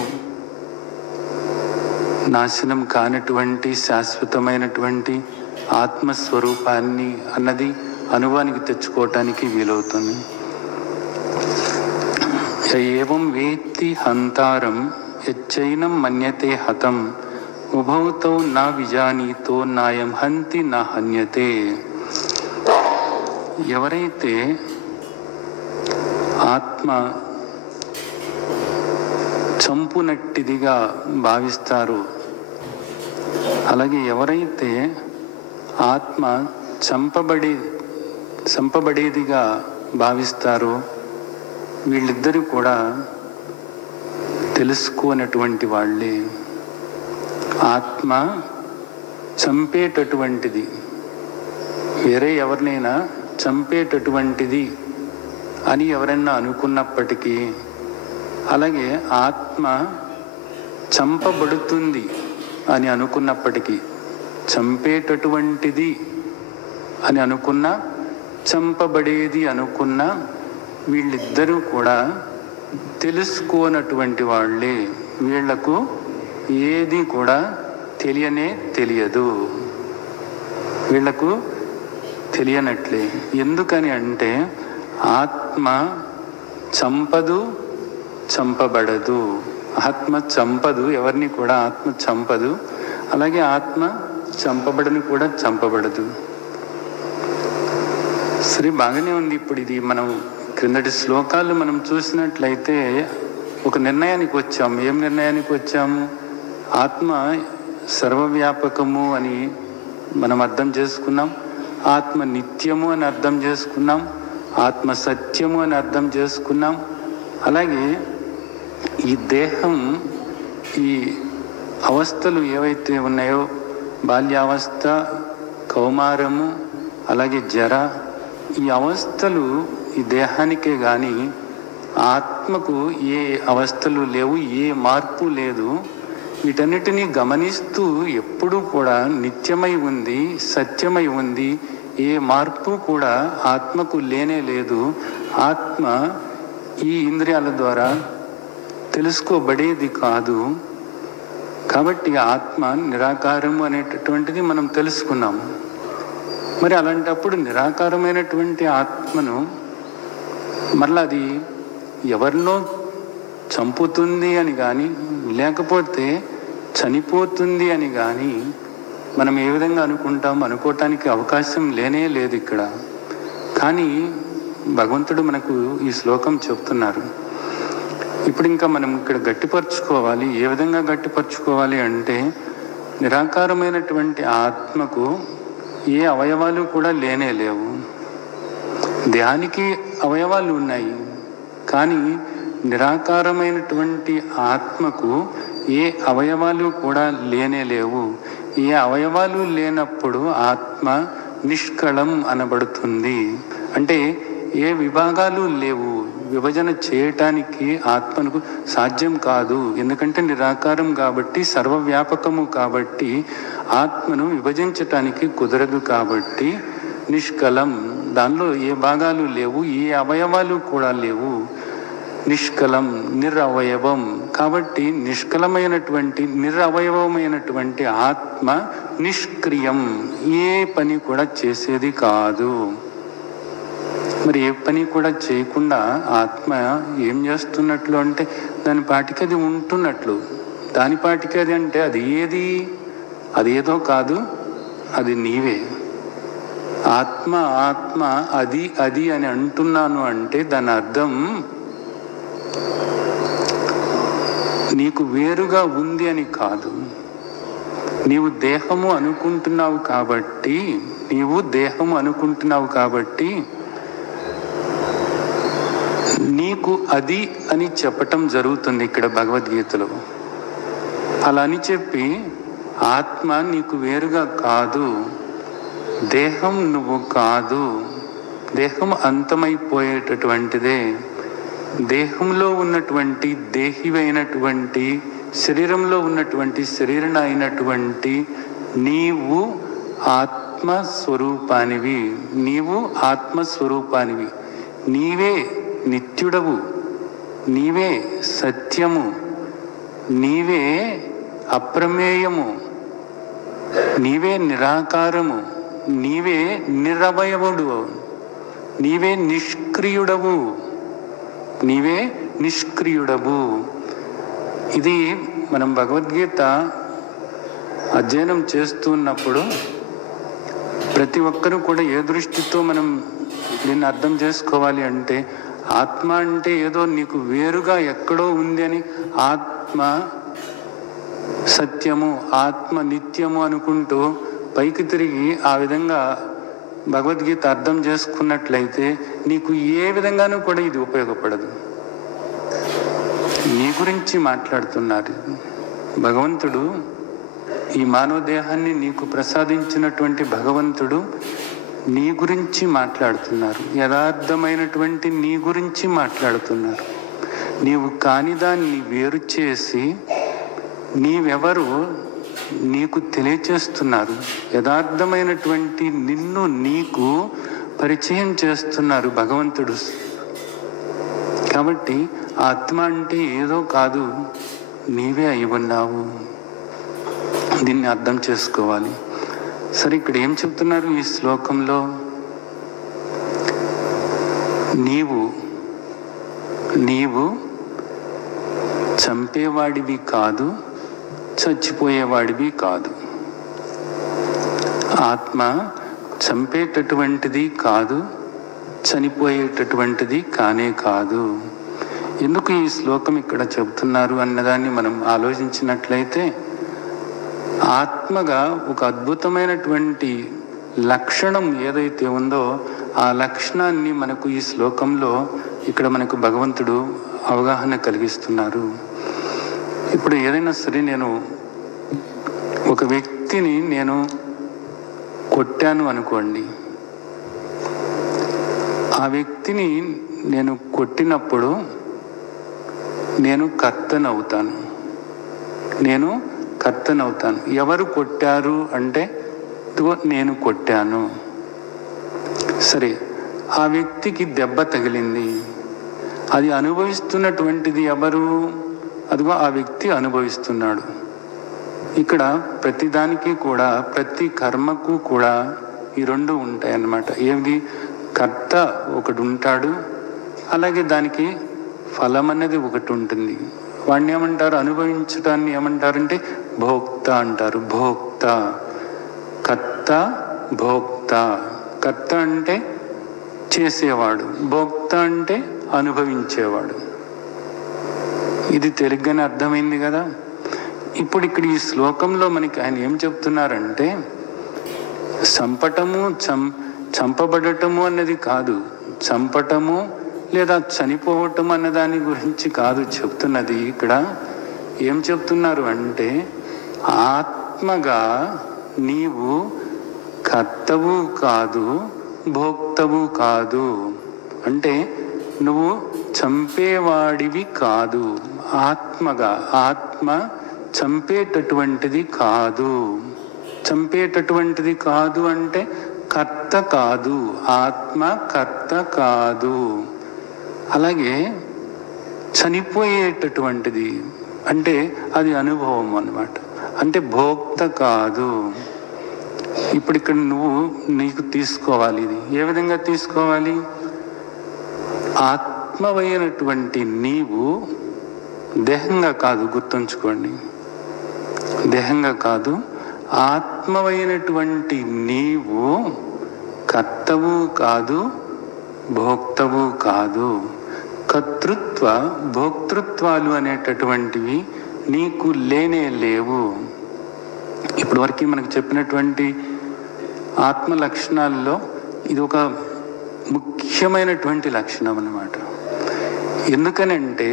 నాశనం కానటువంటి శాశ్వతమైనటువంటి ఆత్మస్వరూపాన్ని అన్నది అనుభవానికి తెచ్చుకోవటానికి వీలవుతుంది. ఏవం వేత్తి హంతారం యచ్చైనం మన్యతే హతం ఉభౌ తౌ నా విజానీతో నాయం హంతి నా హన్యతే. ఎవరైతే ఆత్మ చంపునట్టిదిగా భావిస్తారో, అలాగే ఎవరైతే ఆత్మ చంపబడేదిగా భావిస్తారో వీళ్ళిద్దరూ కూడా తెలుసుకోనటువంటి వాళ్ళే. ఆత్మ చంపేటటువంటిది, వేరే ఎవరినైనా చంపేటటువంటిది అని ఎవరైనా అనుకున్నప్పటికీ, అలాగే ఆత్మ చంపబడుతుంది అని అనుకున్నప్పటికీ, చంపేటటువంటిది అని అనుకున్నా, చంపబడేది అనుకున్నా, వీళ్ళిద్దరూ కూడా తెలుసుకోనటువంటి వాళ్ళే. వీళ్లకు ఏది కూడా తెలియదు, వీళ్లకు తెలియనట్లే. ఎందుకని అంటే ఆత్మ చంపదు, చంపబడదు. ఆత్మ చంపదు, ఎవరిని కూడా ఆత్మ చంపదు, అలాగే ఆత్మ చంపబడని కూడా చంపబడదు. సరే, బాగానే ఉంది. ఇప్పుడు ఇది మనం క్రిందటి శ్లోకాలు మనం చూసినట్లయితే ఒక నిర్ణయానికి వచ్చాము. ఏం నిర్ణయానికి వచ్చాము? ఆత్మ సర్వవ్యాపకము అని మనం అర్థం చేసుకున్నాం, ఆత్మ నిత్యము అని అర్థం చేసుకున్నాం, ఆత్మ సత్యము అని అర్థం చేసుకున్నాం. అలాగే ఈ దేహం, ఈ అవస్థలు ఏవైతే ఉన్నాయో, బాల్యావస్థ, కౌమారము, అలాగే జర, ఈ అవస్థలు ఈ దేహానికే కానీ ఆత్మకు ఏ అవస్థలు లేవు, ఏ మార్పు లేదు. వీటన్నిటినీ గమనిస్తూ ఎప్పుడూ కూడా నిత్యమై ఉంది, సత్యమై ఉంది, ఏ మార్పు కూడా ఆత్మకు లేనే లేదు. ఆత్మ ఈ ఇంద్రియాల ద్వారా తెలుసుకోబడేది కాదు. కాబట్టి ఆత్మ నిరాకారము అనేటటువంటిది మనం తెలుసుకున్నాము. మరి అలాంటప్పుడు నిరాకారమైనటువంటి ఆత్మను మరలా అది ఎవరినో చంపుతుంది అని కానీ, లేకపోతే చనిపోతుంది అని కానీ మనం ఏ విధంగా అనుకోవటానికి అవకాశం లేనే లేదు ఇక్కడ. కానీ భగవంతుడు మనకు ఈ శ్లోకం చెప్తున్నారు. ఇప్పుడు ఇంకా మనం ఇక్కడ గట్టిపరుచుకోవాలి. ఏ విధంగా గట్టిపరుచుకోవాలి అంటే, నిరాకారమైనటువంటి ఆత్మకు ఏ అవయవాలు కూడా లేనే లేవు. దేహానికి అవయవాలు ఉన్నాయి, కానీ నిరాకారమైనటువంటి ఆత్మకు ఏ అవయవాలు కూడా లేనే లేవు. ఏ అవయవాలు లేనప్పుడు ఆత్మ నిష్కళం అనబడుతుంది. అంటే ఏ విభాగాలు లేవు, విభజన చేయటానికి ఆత్మకు సాధ్యం కాదు. ఎందుకంటే నిరాకారం కాబట్టి, సర్వవ్యాపకము కాబట్టి ఆత్మను విభజించటానికి కుదరదు. కాబట్టి నిష్కలం, దానిలో ఏ భాగాలు లేవు, ఏ అవయవాలు కూడా లేవు. నిష్కలం, నిరవయవం. కాబట్టి నిష్కలమైనటువంటి, నిరవయవమైనటువంటి ఆత్మ నిష్క్రియం, ఏ పని కూడా చేసేది కాదు. మరి ఏ పని కూడా చేయకుండా ఆత్మ ఏం చేస్తున్నట్లు అంటే, దాని పాటికి అది ఉంటున్నట్లు. దాని పాటికి అది అంటే అది ఏది? అదేదో కాదు, అది నీవే. ఆత్మ ఆత్మ అది అని అంటున్నాను అంటే దాని అర్థం నీకు వేరుగా ఉంది అని కాదు. నీవు దేహము అనుకుంటున్నావు కాబట్టి నీకు అది అని చెప్పటం జరుగుతుంది ఇక్కడ భగవద్గీతలో. అలా అని చెప్పి ఆత్మ నీకు వేరుగా కాదు, దేహం నువ్వు కాదు, దేహం అంతమైపోయేటటువంటిదే, దేహంలో ఉన్నటువంటి దేహివైనటువంటి శరీరంలో ఉన్నటువంటి శరీరణ అయినటువంటి నీవు ఆత్మస్వరూపానివి, నీవే నిత్యుడవు, నీవే సత్యము, నీవే అప్రమేయము, నీవే నిరాకారము, నీవే నిరవయవుడు, నీవే నిష్క్రియుడవు. ఇది మనం భగవద్గీత అధ్యయనం చేస్తున్నప్పుడు ప్రతి ఒక్కరూ కూడా ఏ దృష్టితో మనం దీన్ని అర్థం చేసుకోవాలి అంటే, ఆత్మ అంటే ఏదో నీకు వేరుగా ఎక్కడో ఉంది అని, ఆత్మ సత్యము, ఆత్మ నిత్యము అనుకుంటూ పైకి తిరిగి ఆ విధంగా భగవద్గీత అర్థం చేసుకున్నట్లయితే నీకు ఏ విధంగానూ కూడా ఇది ఉపయోగపడదు. నీ గురించి మాట్లాడుతున్నారు భగవంతుడు. ఈ మానవ దేహాన్ని నీకు ప్రసాదించినటువంటి భగవంతుడు నీ గురించి మాట్లాడుతున్నారు, యథార్థమైనటువంటి నీ గురించి మాట్లాడుతున్నారు. నీవు కాని దాన్ని వేరు చేసి నీవెవరు నీకు తెలియచేస్తున్నారు. యథార్థమైనటువంటి నిన్ను నీకు పరిచయం చేస్తున్నారు భగవంతుడు. కాబట్టి ఆత్మ అంటే ఏదో కాదు, నీవే అయి ఉన్నావు. దీన్ని అర్థం చేసుకోవాలి. సరే, ఇక్కడ ఏం చెప్తున్నారు ఈ శ్లోకంలో? నీవు చంపేవాడివి కాదు, చచ్చిపోయేవాడివి కాదు. ఆత్మ చంపేటటువంటిది కాదు, చనిపోయేటటువంటిది కానే కాదు. ఎందుకు ఈ శ్లోకం ఇక్కడ చెబుతున్నారు అన్నదాన్ని మనం ఆలోచించినట్లయితే, ఆత్మగా ఒక అద్భుతమైనటువంటి లక్షణం ఏదైతే ఉందో ఆ లక్షణాన్ని మనకు ఈ శ్లోకంలో ఇక్కడ మనకు భగవంతుడు అవగాహన కలిగిస్తున్నారు. ఇప్పుడు ఏదైనా సరే, నేను ఒక వ్యక్తిని నేను కొట్టాను అనుకోండి, ఆ వ్యక్తిని నేను కొట్టినప్పుడు నేను కర్తనవుతాను. ఎవరు కొట్టారు అంటే, నేను కొట్టాను. సరే, ఆ వ్యక్తికి దెబ్బ తగిలింది, అది అనుభవిస్తున్నటువంటిది ఎవరు? అదిగో ఆ వ్యక్తి అనుభవిస్తున్నాడు. ఇక్కడ ప్రతిదానికి కూడా, ప్రతి కర్మకు కూడా ఈ రెండు ఉంటాయి అన్నమాట. ఏమిటి? కర్త ఒకడు ఉంటాడు, అలాగే దానికి ఫలం అనేది ఒకటి ఉంటుంది. వాడిని ఏమంటారు? అనుభవించడాన్ని ఏమంటారంటే భోక్త అంటారు. భోక్త, కర్త, భోక్త. కర్త అంటే చేసేవాడు, భోక్త అంటే అనుభవించేవాడు. ఇది తెలుగుగానే అర్థమైంది కదా. ఇప్పుడు ఇక్కడ ఈ శ్లోకంలో మనకి ఆయన ఏం చెప్తున్నారంటే, చంపబడటము అన్నది కాదు, చంపటము లేదా చనిపోవటం అన్న దాని గురించి కాదు చెప్తున్నది. ఇక్కడ ఏం చెప్తున్నారు అంటే, ఆత్మగా నీవు కర్తవు కాదు, భోక్తవు కాదు. అంటే నువ్వు చంపేవాడివి కాదు. ఆత్మగా, ఆత్మ చంపేటటువంటిది కాదు అంటే కర్త కాదు, ఆత్మ కర్త కాదు. అలాగే చనిపోయేటటువంటిది అంటే అది అనుభవం అన్నమాట, అంటే భోక్త కాదు. ఇప్పుడు ఇక్కడ నీకు తీసుకోవాలి. ఇది ఏ విధంగా తీసుకోవాలి? ఆత్మవైనటువంటి నీవు దేహంగా కాదు, గుర్తుంచుకోండి, దేహంగా కాదు, ఆత్మవైనటువంటి నీవు కర్తవు కాదు, భోక్తవు కాదు. కర్తృత్వ భోక్తృత్వాలు అనేటటువంటివి నీకు లేనే లేవు. ఇప్పటివరకు మనకు చెప్పినటువంటి ఆత్మ లక్షణాల్లో ఇది ఒక ముఖ్యమైనటువంటి లక్షణం అన్నమాట. ఎందుకనంటే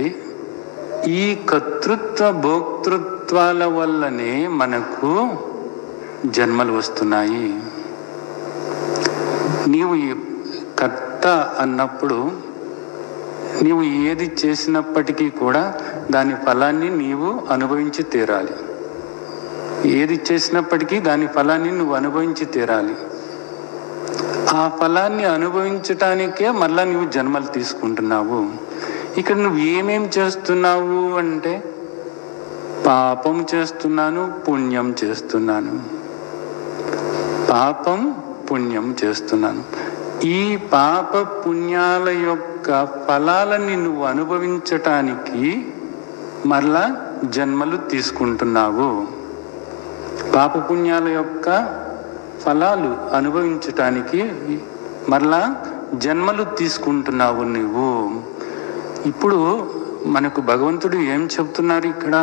ఈ కర్తృత్వ భోక్తృత్వాల వల్లనే మనకు జన్మలు వస్తున్నాయి. నీవు కర్త అన్నప్పుడు నీవు ఏది చేసినప్పటికీ కూడా దాని ఫలాన్ని నీవు అనుభవించి తీరాలి. ఏది చేసినప్పటికీ దాని ఫలాన్ని నువ్వు అనుభవించి తీరాలి. ఆ ఫలాన్ని అనుభవించటానికే మళ్ళా నువ్వు జన్మలు తీసుకుంటున్నావు. ఇక్కడ నువ్వు ఏమేం చేస్తున్నావు అంటే పాపం చేస్తున్నాను, పుణ్యం చేస్తున్నాను, పాపం పుణ్యం చేస్తున్నాను. ఈ పాప పుణ్యాల యొక్క ఫలాలని నువ్వు అనుభవించటానికి మరలా జన్మలు తీసుకుంటున్నావు. పాప పుణ్యాల యొక్క ఫలాలు అనుభవించటానికి మరలా జన్మలు తీసుకుంటున్నావు నువ్వు. ఇప్పుడు మనకు భగవంతుడు ఏం చెప్తున్నారు ఇక్కడ?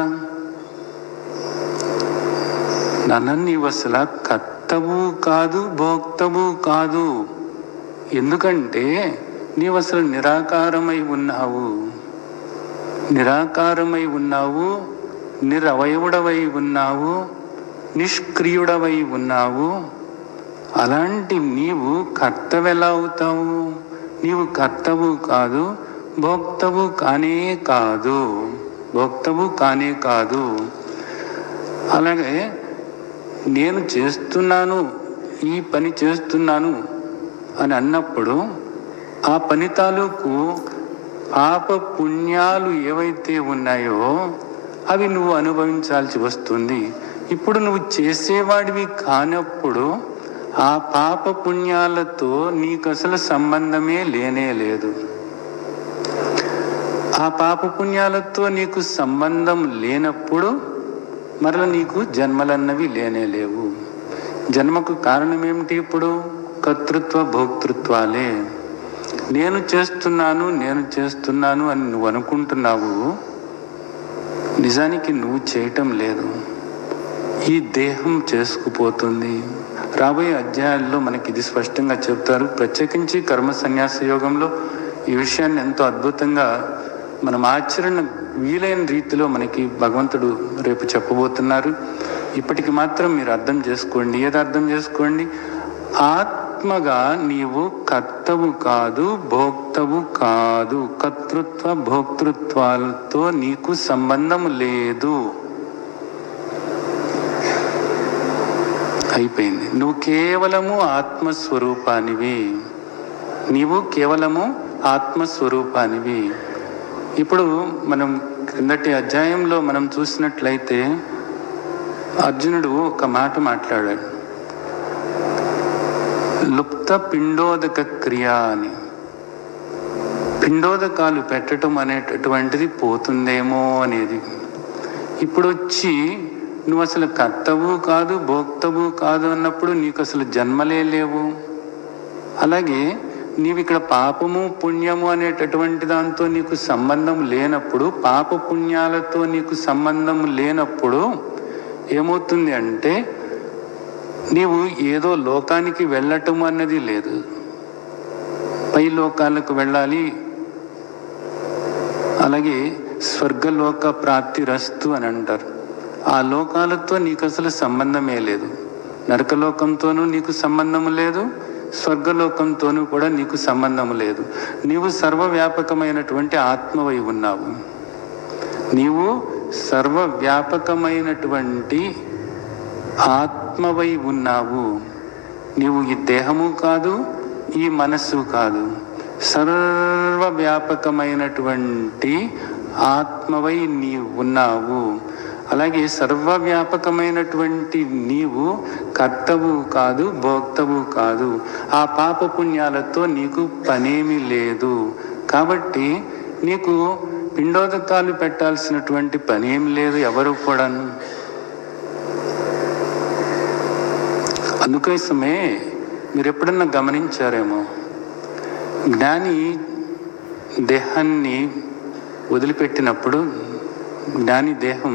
నన్ను నీవు అసలు కర్తవు కాదు, భోక్తవు కాదు. ఎందుకంటే నీవు అసలు నిరాకారమై ఉన్నావు, నిరాకారమై ఉన్నావు, నిరవయవుడవై ఉన్నావు, నిష్క్రియుడవై ఉన్నావు. అలాంటి నీవు కర్తవెలా అవుతావు? నీవు కర్తవు కాదు, భోక్తవు కానే కాదు, భోక్తవు కానే కాదు. అలాగే నేను చేస్తున్నాను, ఈ పని చేస్తున్నాను అని అన్నప్పుడు ఆ పని తాలూకు పాప పుణ్యాలు ఏవైతే ఉన్నాయో అవి నువ్వు అనుభవించాల్సి వస్తుంది. ఇప్పుడు నువ్వు చేసేవాడివి కానప్పుడు ఆ పాప పుణ్యాలతో నీకు అసలు సంబంధమే లేనే లేదు. ఆ పాప పుణ్యాలతో నీకు సంబంధం లేనప్పుడు మరల నీకు జన్మలన్నవి లేనే లేవు. జన్మకు కారణం ఏమిటి? ఇప్పుడు కర్తృత్వ భోక్తృత్వాలే. నేను చేస్తున్నాను, నేను చేస్తున్నాను అని నువ్వు అనుకుంటున్నావు, నిజానికి నువ్వు చేయటం లేదు. ఈ దేహం చేసుకుపోతుంది. రాబోయే అధ్యాయాల్లో మనకి ఇది స్పష్టంగా చెప్తారు. ప్రత్యేకించి కర్మ సన్యాస యోగంలో ఈ విషయాన్ని ఎంతో అద్భుతంగా మనం ఆచరణ వీలైన రీతిలో మనకి భగవంతుడు రేపు చెప్పబోతున్నారు. ఇప్పటికి మాత్రం మీరు అర్థం చేసుకోండి. ఏది అర్థం చేసుకోండి? ఆత్మగా నీవు కర్తవు కాదు, భోక్తవు కాదు. కర్తృత్వ భోక్తృత్వాలతో నీకు సంబంధం లేదు. అయిపోయింది. నువ్వు కేవలము ఆత్మస్వరూపానివి. నీవు కేవలము ఆత్మస్వరూపానివి. ఇప్పుడు మనం క్రిందటి అధ్యాయంలో మనం చూసినట్లయితే అర్జునుడు ఒక మాట మాట్లాడాడు, లుప్త పిండోదక క్రియ అని. పిండోదకాలు పెట్టడం అనేటటువంటిది పోతుందేమో అనేది. ఇప్పుడు వచ్చి నువ్వు అసలు కర్తవు కాదు, భోక్తవు కాదు అన్నప్పుడు నీకు అసలు జన్మలే లేవు. అలాగే నీవు ఇక్కడ పాపము పుణ్యము అనేటటువంటి దాంతో నీకు సంబంధం లేనప్పుడు, పాప పుణ్యాలతో నీకు సంబంధం లేనప్పుడు ఏమవుతుంది అంటే నీవు ఏదో లోకానికి వెళ్ళటం అన్నది లేదు. పై లోకాలకు వెళ్ళాలి, అలాగే స్వర్గలోక ప్రాప్తిరస్తు అని అంటారు. ఆ లోకాలతో నీకు అసలు సంబంధమే లేదు. నరకలోకంతోనూ నీకు సంబంధము లేదు, స్వర్గలోకంతోనూ కూడా నీకు సంబంధం లేదు. నీవు సర్వవ్యాపకమైనటువంటి ఆత్మవై ఉన్నావు. నీవు సర్వవ్యాపకమైనటువంటి ఆత్మవై ఉన్నావు. నీవు ఈ దేహము కాదు, ఈ మనస్సు కాదు, సర్వవ్యాపకమైనటువంటి ఆత్మవై నీవు ఉన్నావు. అలాగే సర్వవ్యాపకమైనటువంటి నీవు కర్తవు కాదు, భోక్తవు కాదు. ఆ పాప పుణ్యాలతో నీకు పనేమి లేదు. కాబట్టి నీకు పిండోదకాలు పెట్టాల్సినటువంటి పనేం లేదు ఎవరు కూడాను. అందుకోసమే మీరు ఎప్పుడన్నా గమనించారేమో, జ్ఞాని దేహాన్ని వదిలిపెట్టినప్పుడు జ్ఞాని దేహం